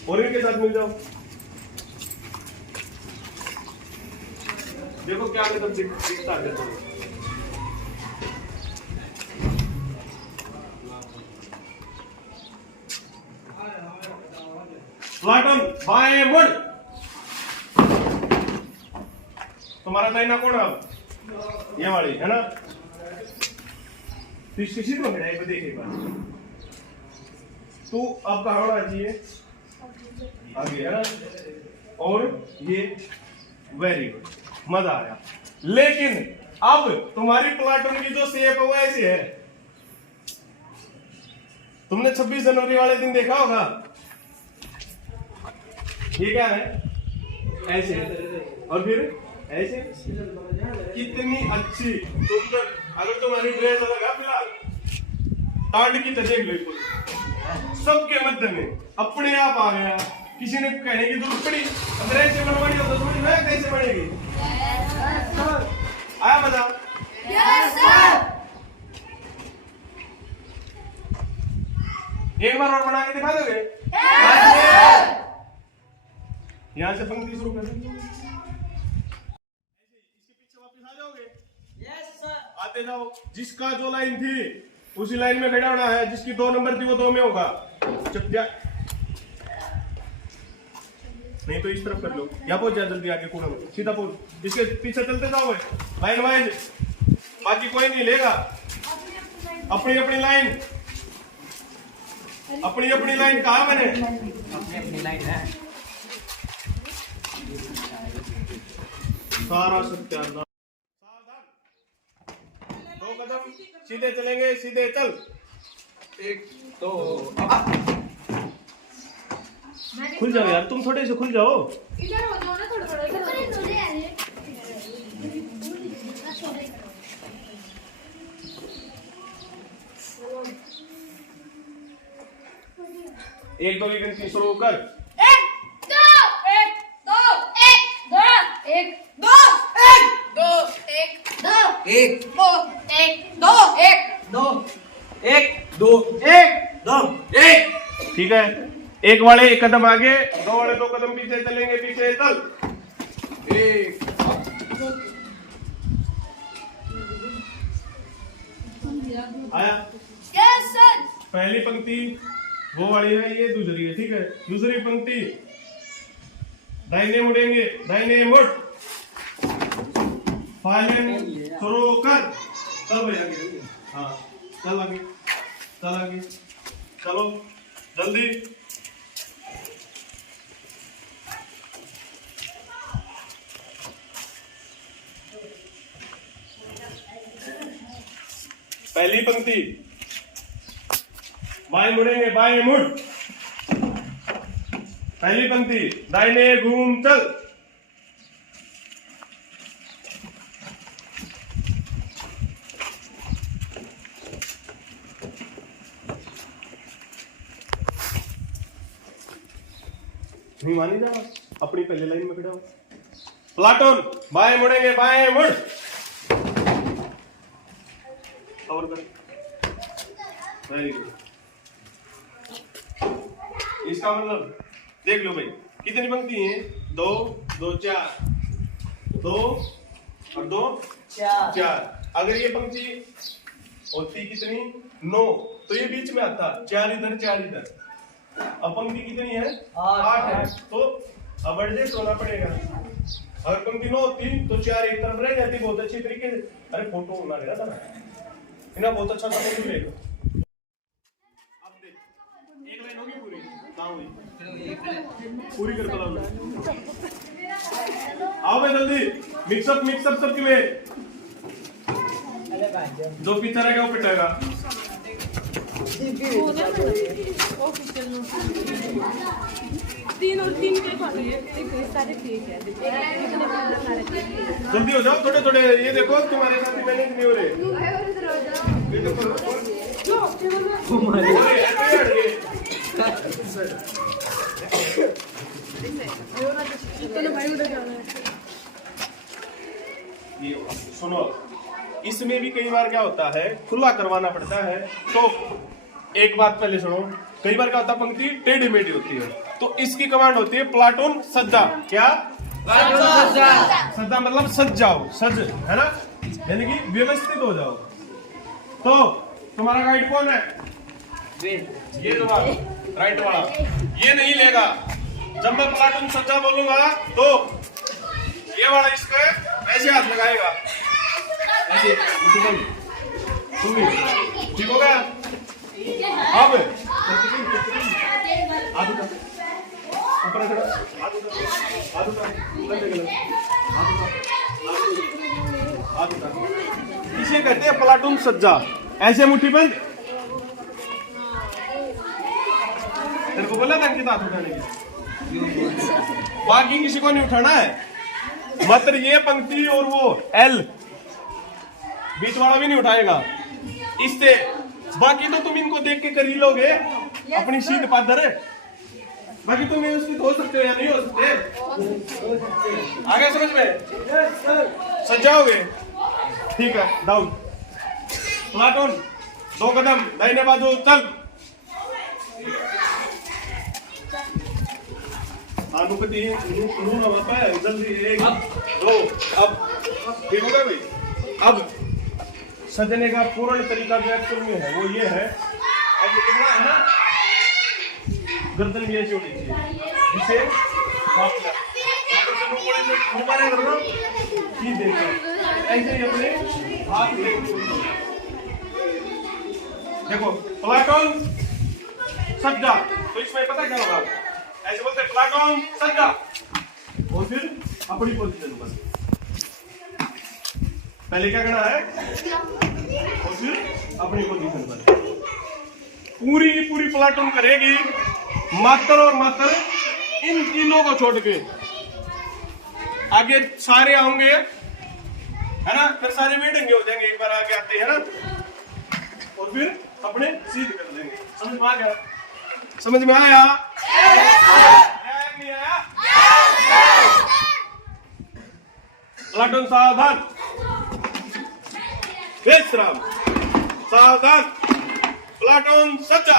और इनके साथ मिल जाओ। देखो क्या मतलब दिखता है। प्लाटन बाएं मुड़ तुम्हारा दाहिना कोण अब ये वाली है ना किसी को मिला है देखे तू अब कहाँ होना चाहिए आगे है ना और ये वेरी गुड मजा आया। लेकिन अब तुम्हारी प्लाटून की जो शेप है वो ऐसी है। तुमने 26 जनवरी वाले दिन देखा होगा ये क्या है ऐसे और फिर ऐसे कितनी अच्छी सुंदर। अगर तुम्हारी ड्रेस अलग है फिलहाल टांड की तजेग बिल्कुल सबके मध्य में अपने आप आ गया। किसी ने कहने की जरूरत पड़ी अगर ऐसे बनवानी हो तो समझ में कैसे बनेगी। आया मजा एक बार और बना के दिखा दोगे यहाँ से पंक्ति शुरू कर इसके पीछे वापस आ जाओगे। यस सर आते जाओ। जिसका जो लाइन थी उसी लाइन में खड़ा होना है। जिसकी 2 नंबर थी वो 2 में होगा। चुप जा नहीं तो इस तरफ कर लो या पहुंच जा जल्दी आगे कोना में सीधा पहुंच। इसके पीछे चलते जाओ लाइन वाइज बाकी कोई नहीं लेगा। अपनी अपनी लाइन कहा मैंने अपनी लाइन है सारा सत्यानाश। सावधान 2 कदम सीधे चलेंगे सीधे चल 1 2 खुल जाओ यार तुम थोड़े से खुल जाओ। इधर हो जाओ ना थोड़ा इधर एक दो की गिनती शुरू कर 1 2 1 2 1 2 1 2 1 2 1 2 1 2 1 2 1 2 1 ठीक है। एक वाले 1 कदम आगे 2 वाले 2 कदम पीछे चलेंगे पीछे चल 1 आया। यस सर पहली पंक्ति वो वाली है ये दूसरी है ठीक है। दूसरी पंक्ति दाहिने मुड़ेंगे दाहिने मुड़ फाइलें शुरू कर चल भाई आगे। हाँ चल आगे चलो जल्दी। पहली पंक्ति बाएं मुड़ेंगे बाएं मुड़। पहली पंक्ति दाहिने घूम चल। नहीं मानी जा अपनी पहले लाइन में खड़ा हो। प्लाटून बाएं मुड़ेंगे बाएं मुड़ और कर वेरी गुड। इसका मतलब देख लो भाई कितनी पंक्ति है 2 2 4 2 और 2 4। अगर ये पंक्ति होती कितनी 9 तो ये बीच में आता 4 इधर 4 इधर। अब पंक्ति कितनी है 8 है तो अब एडजस्ट होना पड़ेगा। अगर पंक्ति 9 होती तो 4 एक तरफ रह जाती बहुत अच्छी तरीके से। अरे फोटो बना लेना था इन्हें बहुत अच्छा सा फोटो मिलेगा। अब देख एक लाइन होगी पूरी ना हुई पूरी कर चलाओ। आओ भाई जल्दी मिक्सअप सबके में जो पीछे रहेगा वो पिटेगा। तीन और तीन के खाने सारे ठीक है। जल्दी हो जाओ, थोड़े थोड़े। ये देखो तुम्हारे साथ मैनेज नहीं हो रहे। ये देखो ये सुनो, इसमें भी कई बार क्या होता है, खुला करवाना पड़ता है। तो एक बात पहले सुनो, कई बार क्या होता है, पंक्ति टेढ़ी मेढ़ी होती है, तो इसकी कमांड होती है प्लाटून सज्जा। क्या? सज्जा मतलब सज जाओ, सज, है ना, यानी कि व्यवस्थित हो जाओ। तो तुम्हारा गाइड कौन है? ये तुम्हारा राइट वाला, ये नहीं लेगा। जब मैं प्लाटून सज्जा बोलूंगा तो ये वाला इसका ऐसे हाथ लगाएगा, ऐसे। ठीक हो गया? अब ऊपर खड़ा, इसे कहते हैं प्लाटून सज्जा। ऐसे मुट्ठी बंद। तेरे को बोला था कि हाथ उठाने की, बाकी किसी को नहीं उठाना है। मात्र ये पंक्ति और वो एल बीच वाला भी नहीं उठाएगा इससे। बाकी तो तुम इनको देख के कर ही लोगे अपनी सीध पादर। बाकी तुम व्यवस्थित हो सकते हो या नहीं हो सकते? आगे समझ में सज जाओगे? ठीक है, डाउन प्लाटून, 2 कदम दाहिने बाजू, चल। अनुपति जल्दी, 1 2। अब ठीक हो गया भाई? अब सजने का पूर्ण तरीका जो एक्चुअल में है वो ये है। अब इतना है ना, गर्दन भी ऐसी होनी चाहिए, इसे ऐसे ही अपने हाथ देखो, प्लाटून सज्जा। तो इसमें पता क्या होगा, ऐसे बोलते प्लाटून सज्जा, और फिर अपनी पोजीशन पर पहले क्या करना है, और फिर अपनी पोजीशन पर। पूरी की पूरी प्लाटून करेगी, मात्र और मात्र इन तीनों को छोड़ के। आगे सारे आएंगे, है ना, फिर सारे वेटिंग हो जाएंगे एक बार आगे आते हैं ना, और फिर अपने सीध कर देंगे। समझ में आ गया? समझ में आया? नहीं आया? प्लाटून सावधान, विश्राम, सावधान, प्लाटून सज्जा।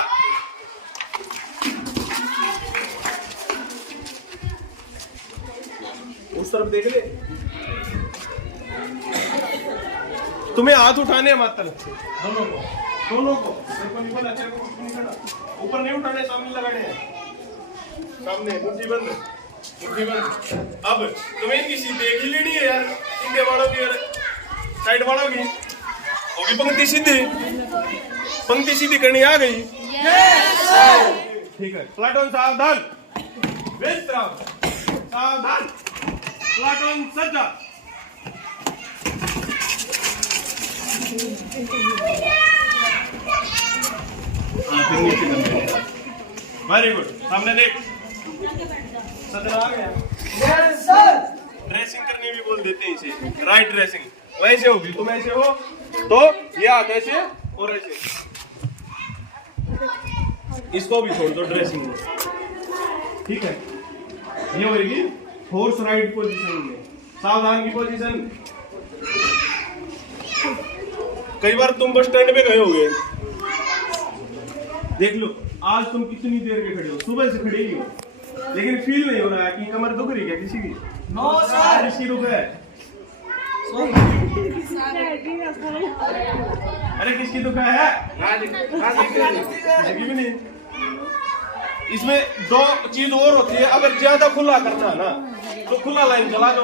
उस तरफ देख ले। तुम्हें हाथ उठाने मात्र, दोनों को। ऊपर नहीं उठाने, सामने लगाने हैं, सामने। मुट्ठी बंद, मुट्ठी बंद। अब तुम्हें इनकी सीधी देख ही लेनी है यार, सीधे वालों की और साइड वालों की। वो भी पंक्ति सीधी, पंक्ति सीधी करनी आ गई। ठीक है, प्लाटून सावधान, विश्राम, सावधान, प्लाटून सज्जा। वेरी गुड, सामने देख, सदरा आ गया। ड्रेसिंग करनी भी बोल देते हैं इसे, राइट ड्रेसिंग। वैसे होगी, तुम ऐसे हो तो ये हाथ ऐसे और ऐसे, इसको भी छोड़ दो ड्रेसिंग में। ठीक है, ये होगी फोर्स राइट पोजीशन में, सावधान की पोजीशन। कई बार तुम बस स्टैंड पे गए होगे, देख लो आज तुम कितनी देर के खड़े हो, सुबह से खड़े ही हो, लेकिन फील नहीं हो रहा है कि कमर दुख रही है किसी की? No sir. किसकी दुख है? अरे किसकी दुख है? किसी की भी नहीं। इसमें 2 चीज और होती है, अगर ज्यादा खुला करना है ना तो खुला लाइन चला दो।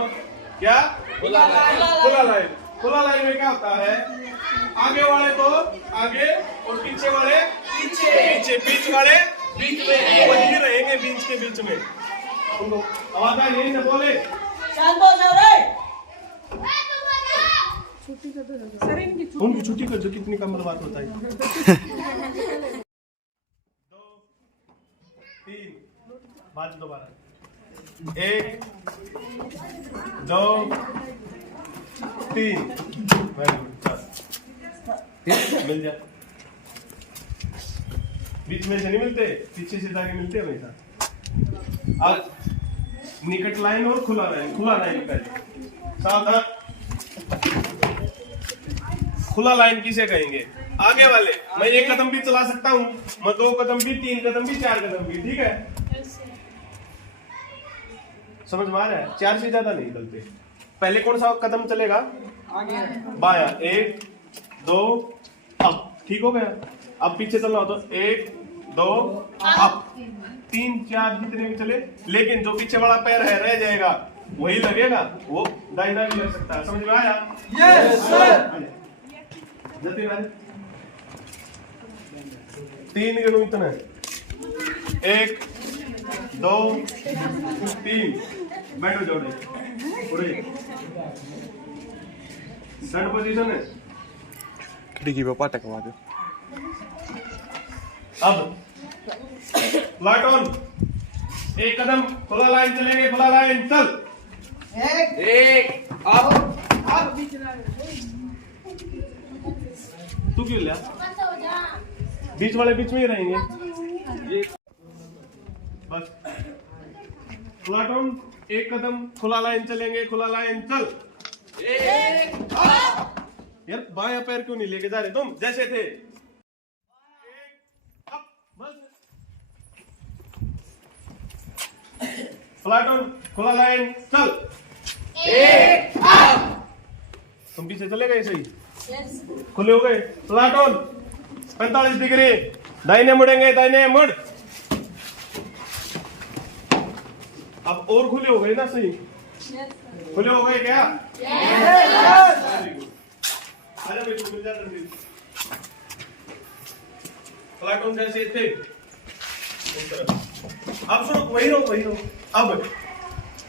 क्या? खुला लाइन। खुला लाइन में क्या होता है, आगे वाले तो आगे और पीछे वाले पीछे, बीच वाले बीच में, वही रहेंगे बीच के बीच में। आवाज यही से बोले, उनकी छुट्टी कर जो कितनी कम बात होता है। 2 3 बात दोबारा 1 2 3 वेरी गुड मिल जा बीच में से नहीं मिलते पीछे से जाके मिलते हमेशा। अब निकट लाइन और खुला लाइन पहले सावधान। खुला लाइन किसे कहेंगे? आगे वाले मैं 1 कदम भी चला सकता हूं, मैं 2 कदम भी, 3 कदम भी, 4 कदम भी, ठीक है? समझ में आ रहा है? 4 से ज्यादा नहीं चलते। पहले कौन सा कदम चलेगा? बाया 1 2 अप, ठीक हो गया। अब पीछे चलना हो तो 1 2 अप, 3 4 जितने भी चले, लेकिन जो पीछे वाला पैर है रह जाएगा, वही लगेगा, वो दाहिना भी लग सकता है। समझ में आया? Yes sir. जतिन आ 3 गिनो इतना 1 2 3 बैठो जोड़े उड़े दंड पोजीशन है। खिड़की पे पाटा कमा दो। अब प्लाटोन 1 कदम खुला लाइन चलेंगे, खुला लाइन चल 1 अप तू क्यों लिया? बीच वाले बीच में ही रहेंगे बस। प्लाटोन 1 कदम खुला लाइन चलेंगे, खुला लाइन चल 1 अप। यार बायां पैर क्यों नहीं लेके जा रहे तुम? जैसे थे 1 अप बस। प्लाटोन खुला लाइन चल 1 अप। तुम पीछे चले गए सही, खुले हो गए। प्लाटोन 45 डिग्री दाहिने मुड़ेंगे, दाहिने मुड़। अब और खुले हो गए ना सही? खुले हो गए क्या? अरे भाई तू मिल जा जल्दी। प्लाटोन जैसे थे उस तरफ। अब सुनो, वही रहो। अब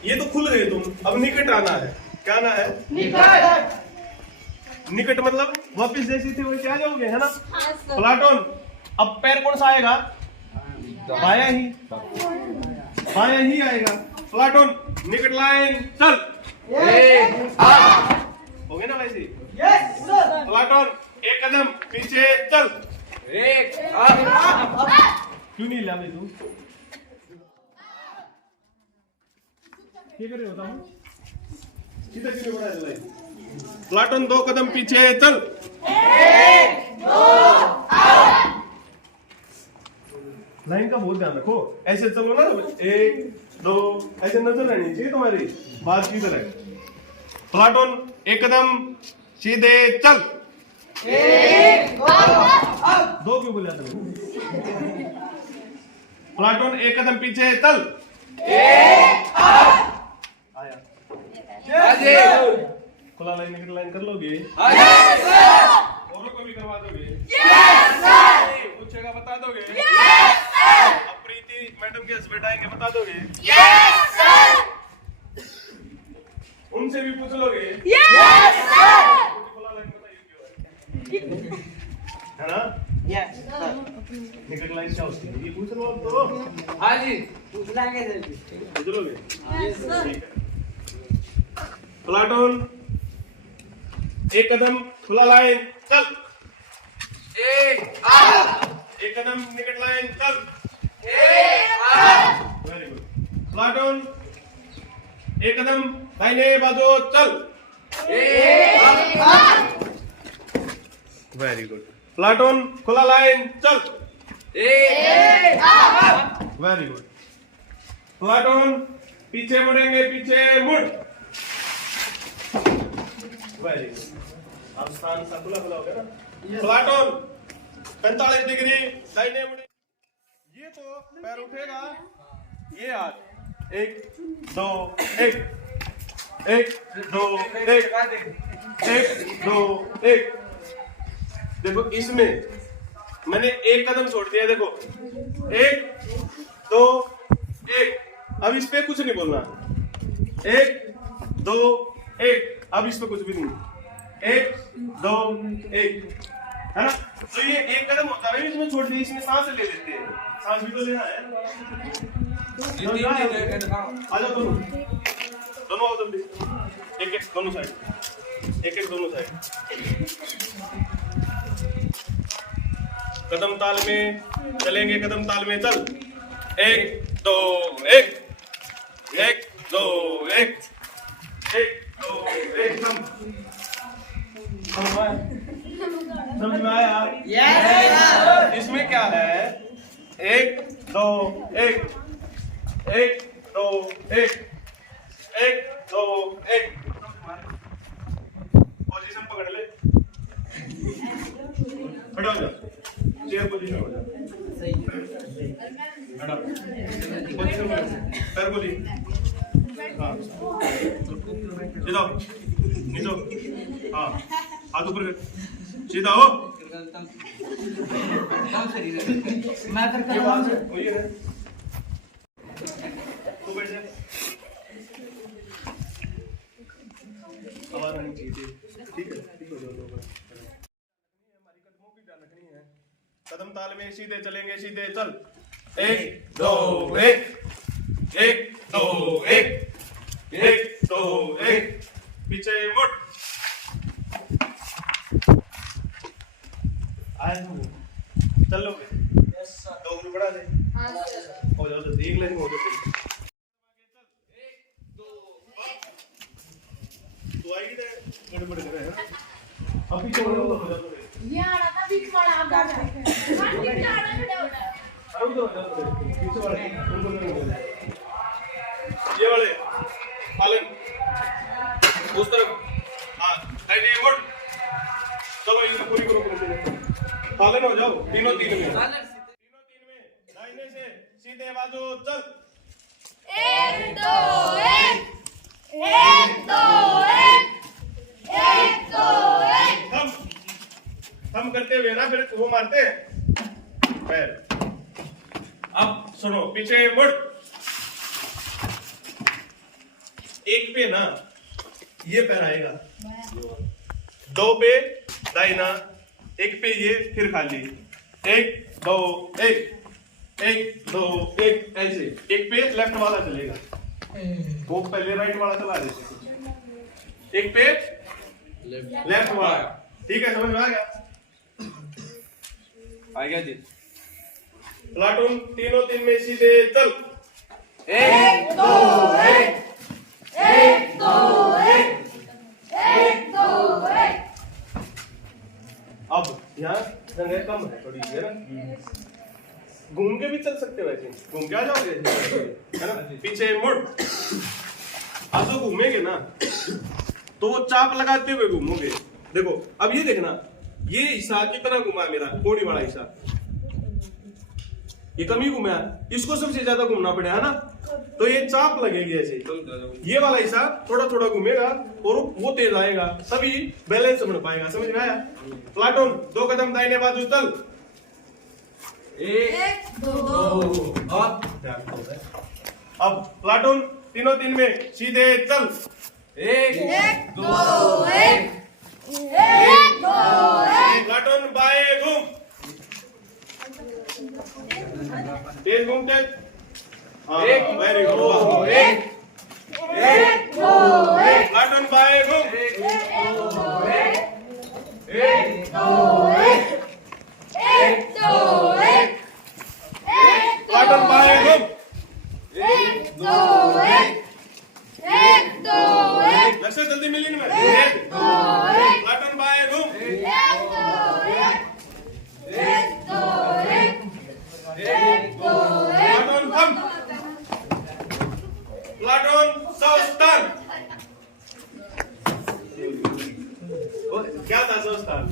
ये तो खुल गए तुम, अब निकट आना है। क्या आना है? निकट मतलब वापिस जैसी थे वैसे आ जाओगे, है ना? प्लाटोन अब पैर कौन सा आएगा? बाया ही आएगा। प्लाटोन निकट लाइन चल 1 अप। हो गए ना वैसे? Yes sir. प्लाटोन 1 कदम पीछे चल 1 अप। क्यों नहीं लिया तू? क्या करे बताऊं? सीधा क्यों बढ़ाया लाइन? प्लाटोन 2 कदम पीछे चल 1 2 अप। लाइन का बहुत ध्यान रखो, ऐसे चलो ना 1 2 ऐसे नजर रहनी चाहिए तुम्हारी बात की तरह। प्लाटोन 1 कदम सीधे चल 1 2 अप। 2 क्यों बोला तुमने? प्लाटोन 1 कदम पीछे चल 1 अप। आया हाजिर। खुला लाइन निकट लाइन कर लोगे? Yes sir. औरों को भी करवा दोगे? Yes sir. पूछेगा बता दोगे? Yes sir. अब प्रीति मैडम के हस्बैंड आएंगे बता दोगे? Yes sir. उनसे भी पूछ लोगे? Yes sir. खुला लाइन बताइए क्यों है ना? Yes sir. निकट लाइन क्या होती है ये पूछ लो अब तो। हाजी पूछ लेंगे सर। पूछ लोगे? Yes sir. ठीक है। प्लाटोन 1 कदम खुला लाइन चल 1 अप। 1 कदम निकट लाइन चल 1 अप। Very good. प्लाटोन 1 कदम दाहिने बाजू चल 1 अप। Very good. प्लाटोन खुला लाइन चल 1 अप। Very good. प्लाटोन पीछे मुड़ेंगे, पीछे मुड़। Very good. अब स्थान सा खुला हो गया ना? प्लाटोन 45 डिग्री दाहिने मुड़े। ये तो पैर उठेगा, ये हाथ 1 2 1 1 2 1 2 1। देखो इसमें मैंने 1 कदम छोड़ दिया, देखो 1 2 1। अब इस पे कुछ नहीं बोलना, 1 2 1। अब इस पे कुछ भी नहीं, 1 2 1 है ना। तो ये एक कदम होता है इसमें छोड़ दी, इसमें सांस ले लेते हैं, सांस भी तो लेना है। आ जाओ दोनों दोनों आओ जल्दी, एक एक दोनों साइड, एक एक दोनों साइड। कदम ताल में चलेंगे, कदम ताल में चल। 1 2 1 1 2 1 1 2 1 समझ में आया? इसमें क्या है? 1 2 1 1 2 1 1 2 1 पोजीशन पकड़ ले, खड़े हो जा, चेयर पोजीशन हो जा, पोजीशन पैर को ली, हाँ सीधा नीचे, हाँ हाथ ऊपर कर, सीधा हो। मैं करके वही है, तू बैठ जा, आवाज आनी चाहिए, ठीक है, ठीक हो जाओ लोग। हमारी कदमों की ध्यान रखनी है, कदम ताल में सीधे चलेंगे, सीधे चल। 1 2 1 1 2 1 1 2 1 पीछे मुड़, चल लो, 2 मिनट बढ़ा दे, हो जाओ तो देख लेंगे, हो जाओ तो आई बड़े बड़े करे हैं, अब पीछे हो जाओ, ये आ रहा था बीच वाला आप आ रहे हैं, खड़े हो जाओ, अब तो पीछे वाले ये वाले पालन उस तरफ, हाँ नहीं मुड़, चलो इसे पूरी करो, पालन हो जाओ, तीनों तीन में दाहिने से सीधे बाजू चल। 1 2 1 1 2 1 1 2 1 हम करते हुए ना फिर वो मारते हैं पैर। अब सुनो, पीछे मुड़, एक पे ना ये पैर आएगा, 2 पे दाहिना, एक पे ये, फिर खाली 1 2 1 1 2 1 ऐसे, एक पे लेफ्ट वाला चलेगा, वो पहले राइट वाला चला देते, एक पे लेफ्ट वाला, ठीक है, समझ में आ गया? आ गया जी। प्लाटून तीनों तीन में सीधे चल। 1 2 1 1 2 1 1 2 1 अब यहाँ जगह कम है थोड़ी, है ना, घूम के भी चल सकते हो, वैसे घूम के आ जाओगे, है ना, पीछे मुड़। अब तो घूमेंगे ना तो वो चाप लगाते हुए घूमोगे, देखो अब ये देखना, ये हिस्सा कितना घुमा मेरा कोड़ी वाला हिस्सा, ये कम ही घुमा, इसको सबसे ज्यादा घूमना पड़ेगा ना, तो ये चाप लगेगी ऐसे, ये वाला हिस्सा थोड़ा थोड़ा घूमेगा और वो तेज आएगा, तभी बैलेंस बन पाएगा, समझ में आया? प्लाटून 2 कदम दाहिने बाजू चल। 1 2 अब प्लाटून तीनों तीन में सीधे चल। 1 2 1 1 2 1 प्लाटून बाएं घूम, तेज घूमते, हाँ वेरी गुड, 1 2 1 प्लाटून बाएं घूम, 1 2 1 2 1 प्लाटून बाएं घूम, 1 2 1 2 1 लक्ष्य जल्दी मिली ना, 1 2 1 प्लाटून बाएं घूम, 1 2 1 2 1 2 प्लाटून थम, प्लाटून सौस्थान, क्या था सौस्थान?